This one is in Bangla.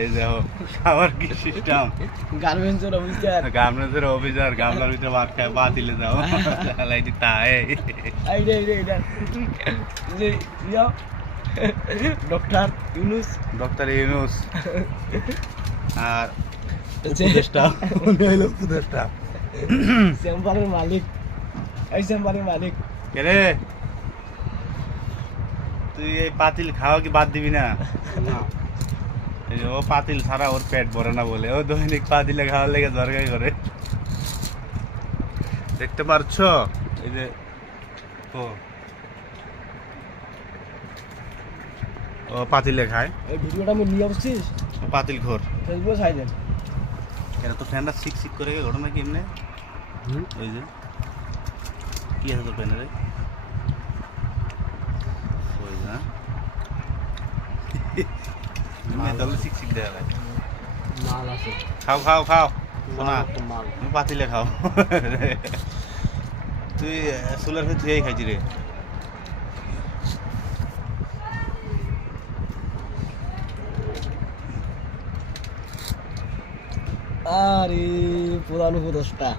এই দেখো খাবার কি সিস্টেম। গার্মেন্টসের অফিসার গামলাদের অফিসার গামলার ভিতরে ভাত খায় বাতিলে যাও লাইটি তাই এইটা যে ইয়া ডক্টর ইউনুস ডক্টর ইউনুস আর উপদেষ্টা উনি হইলো উপদেষ্টা চেম্বারের মালিক এই চেম্বারের মালিক কে রে তুই এই পাতিল খাওয়া কি বাদ দিবি না? এই যে ও পাতিল ছাড়া ওর পেট ভরে না বলে ও দৈনিক পাতিলে খাওয়ার লেগে দরকার করে। দেখতে পারছো এই যে ও ও পাতিলে খায়। এই ভিডিওটা আমি নিয়ে আসছিস ও পাতিল ঘোর ফেসবুকে ছাই দেন। এরা তো ফ্যানটা শিক শিক করে ঘটনা কি এমনি ওই যে কি আছে তোর প্যানে রে ওই না তাহলে শিক শিক দেওয়া যায়। মাল আছে খাও খাও খাও শোনা মাল তুমি পাতিলে খাও তুই চুলের ভিতরে তুই খাইছি রে। আরে প্রধান উপদেষ্টা